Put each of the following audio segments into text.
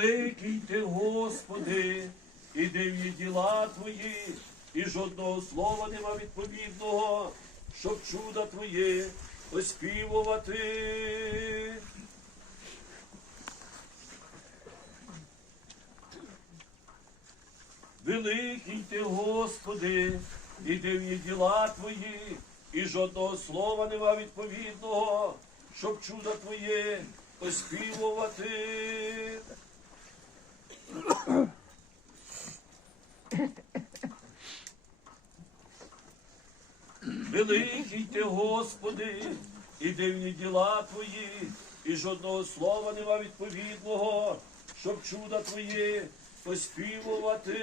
Великий ти, Господи, і дивні діла Твої, і жодного слова нема відповідного, щоб чуда Твоє оспівувати. Великий ти, Господи, і дивні діла Твої, і жодного слова нема відповідного, щоб чудо Твоє оспівувати. Великий ти, Господи, і дивні діла Твої, і жодного слова нема відповідного, щоб чудо Твоє оспівувати.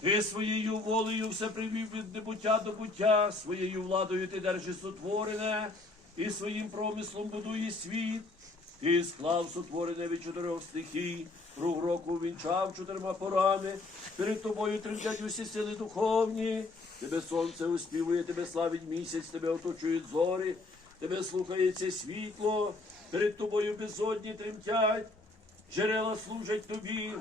Ти своєю волею все привів від небуття до буття, своєю владою ти держиш сотворене, і своїм промислом будує світ. Ти склав сотворене від чотирьох стихій, круг року вінчав чотирма порами, перед тобою тремтять усі сили духовні, тебе сонце успівує, тебе славить місяць, тебе оточують зори, тебе слухається світло, перед тобою безодні тремтять, джерела служать тобі.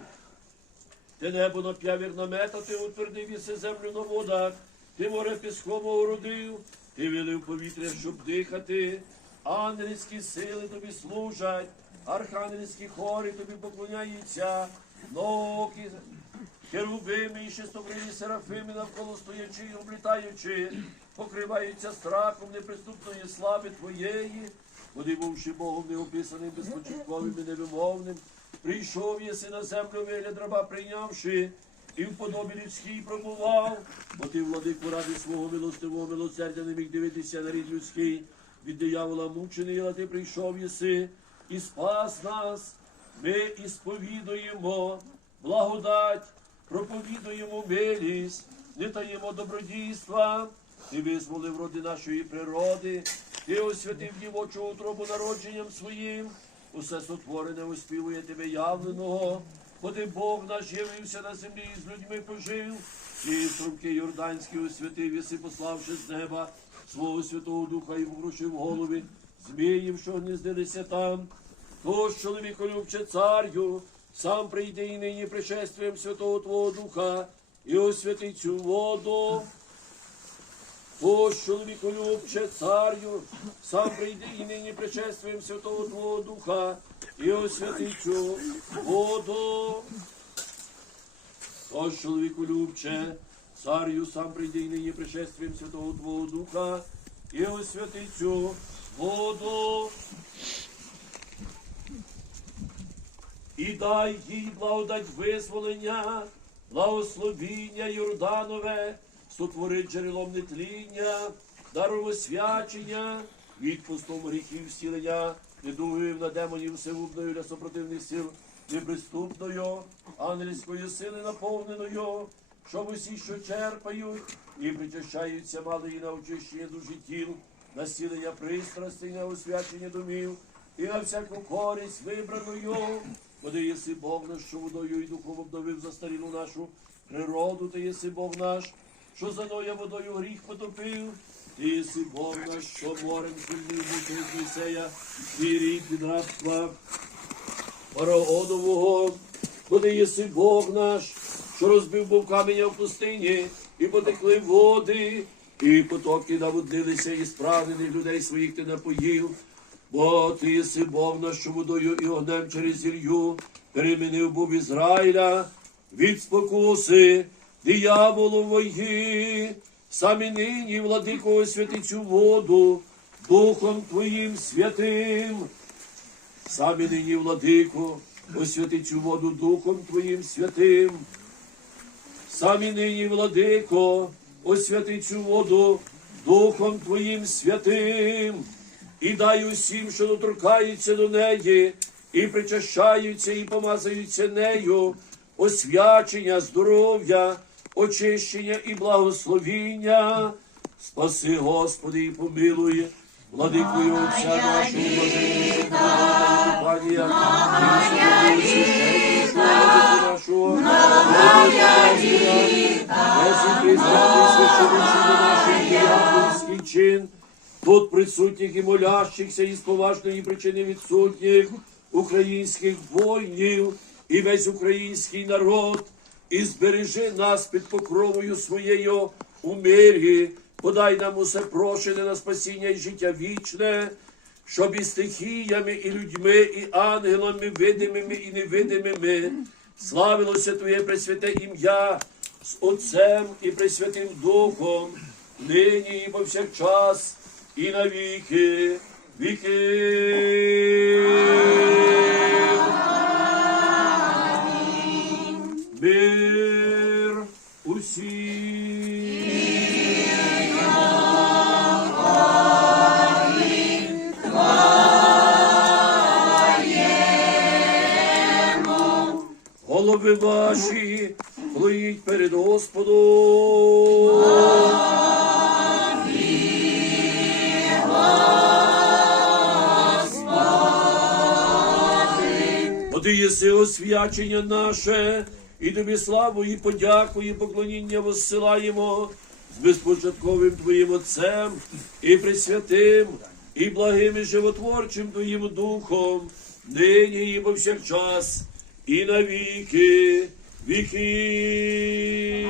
Ти небо нап'явір намета, ти утвердив єси землю на водах, ти море піском огородив, ти вилив повітря, щоб дихати. Ангельські сили тобі служать, архангельські хори тобі поклоняються, ноги, херувими і шестокрилі серафими навколо стоячи і облітаючи, покриваються страхом неприступної слави Твоєї, вони, бувши Богом неописаним, безпочатковим і невимовним, прийшов єси на землю вигляд раба прийнявши, і в подобі людській пробував, бо ти, владику, ради свого милостивого милосердя не міг дивитися на рід людський, від диявола мучений, але ти прийшов єси і спас нас. Ми ісповідуємо благодать, проповідуємо милість, не таємо добродійства, ти визволив роди нашої природи, ти освятив дівочу утробу народженням своїм, усе сотворене оспівує тебе явленого, Ходи Бог наш явився на землі і з людьми пожив, і струмки Йорданські освятив, єси пославши з неба свого Святого Духа і покрушив голови зміїв, що гнездилися там. Тож, чоловіколюбче царю, сам прийди і нині пришествием Святого Твого Духа і освяти цю воду. Тож, чоловіколюбче царю, сам прийди і нині пришествием Святого Твого Духа і освяти цю воду. Тож, чоловіколюбче, царю, сам прийди і нині пришествием Святого Твого Духа і освяти цю воду. і дай їй благодать визволення, благословіння Йорданове, сотворить джерелом нетління, дарово свячення, відпустом гріхів зцілення, недугів на демонів всегубною для супротивних сил, неприступною, ангельською сили наповненою, щоб усі, що черпають, і причащаються, мали і на очищення душі тіл, на зцілення на освячення домів, і на всяку користь вибраною. Бо єси Бог наш, що водою і духом обновив застарілу нашу природу, ти єси Бог наш, що за Ноя водою гріх потопив, ти єси Бог наш, що морем звільнив бути з Мойсея, твій рік від рабства фараонового. Бо ти єси Бог наш, що розбив був каменя в пустині, і потекли води, і потоки наводнилися, і справнених людей своїх ти напоїв. Бо ти єси Бог наш, що водою і огнем через Ілью перемінив був Ізраїля від спокуси дияволової, самі нині, владико, освяти цю воду Духом Твоїм святим. Самі нині, владико, освяти цю воду Духом Твоїм святим. Самі нині, владико, освяти цю воду Духом Твоїм святим, і дай усім, що доторкаються до неї, і причащаються, і помазаються нею, освячення, здоров'я, очищення і благословіння. Спаси, Господи, і помилуй, владикою Отця нашого, і святого священника, владику нашого. Многая літа. Пресвятий священниці на чин. Тут присутніх і молящихся із поважної причини відсутніх українських воїнів і весь український народ, і збережи нас під покровою своєю у мирі, подай нам усе прошене на спасіння і життя вічне, щоб і стихіями, і людьми, і ангелами, видимими і невидимими, славилося Твоє Пресвяте ім'я з Отцем і Пресвятим Духом, нині і повсякчас, і на віки віки. Перед Господом. Ти єси освячення наше, і тобі славу, і подяку, і поклоніння воссилаємо з безпочатковим Твоїм Отцем, і Пресвятим, і благим, і животворчим Твоїм Духом, нині і повсякчас, і на віки віки.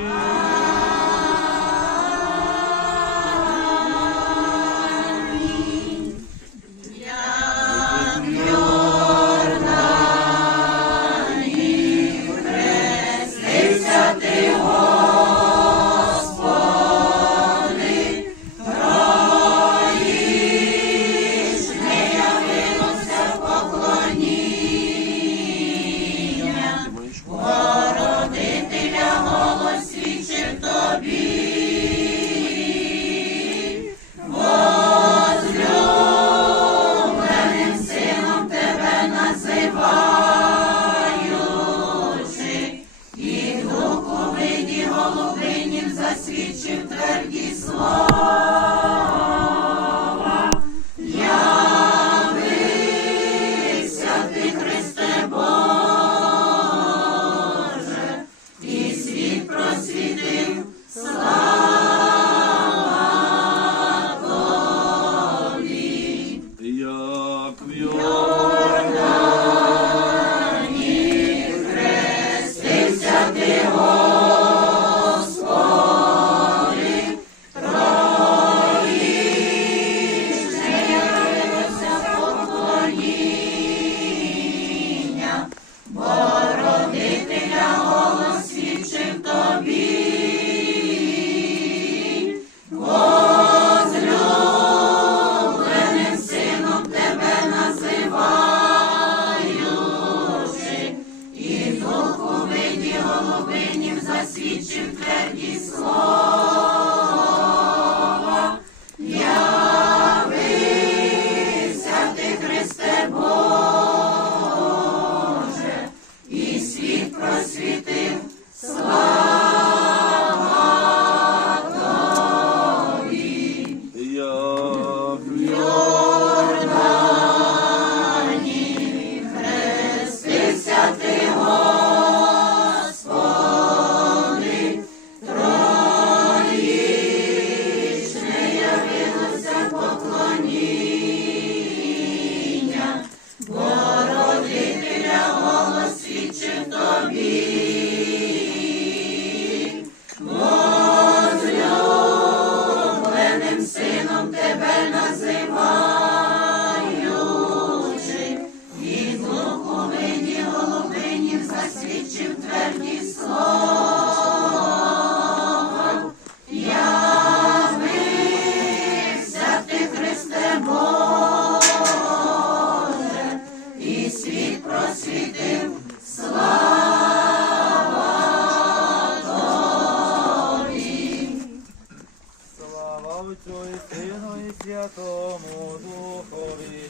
Слава Отцю і Сину і Святому Духові.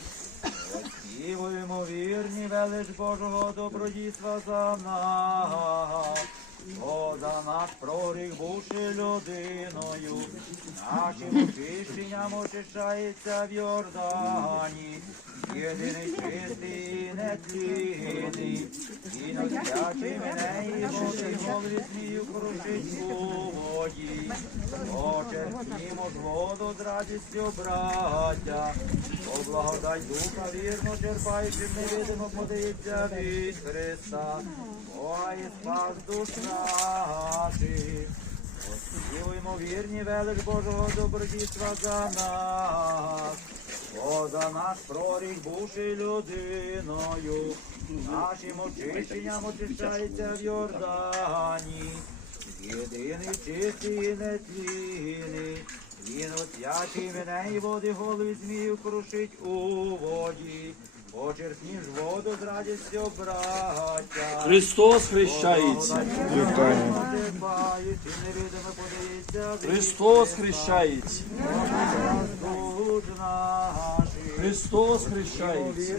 Співуємо вірні велич Божого добродійства за нас. Вода наш проріг людиною, нашим очищенням очищається в Йордані, єдиний чистий нетлінний, і носячий мене і води молві змію крушить у воді. Очерпнімо ж воду з радістю, браття, о благодать духа вірно черпаючи невидимо подається від Христа, і спас душ наших. Співуємо вірні велич Божого добродійства за нас. Бо за наш проріг бувши людиною, нашим очищенням очищається в Йордані. Єдиний чистий і нетлінний, він освячий мене і води голови змію крушить у воді. Почерпні воду з радістю, браття. Христос хрещається. Христос хрещається. Христос хрещається.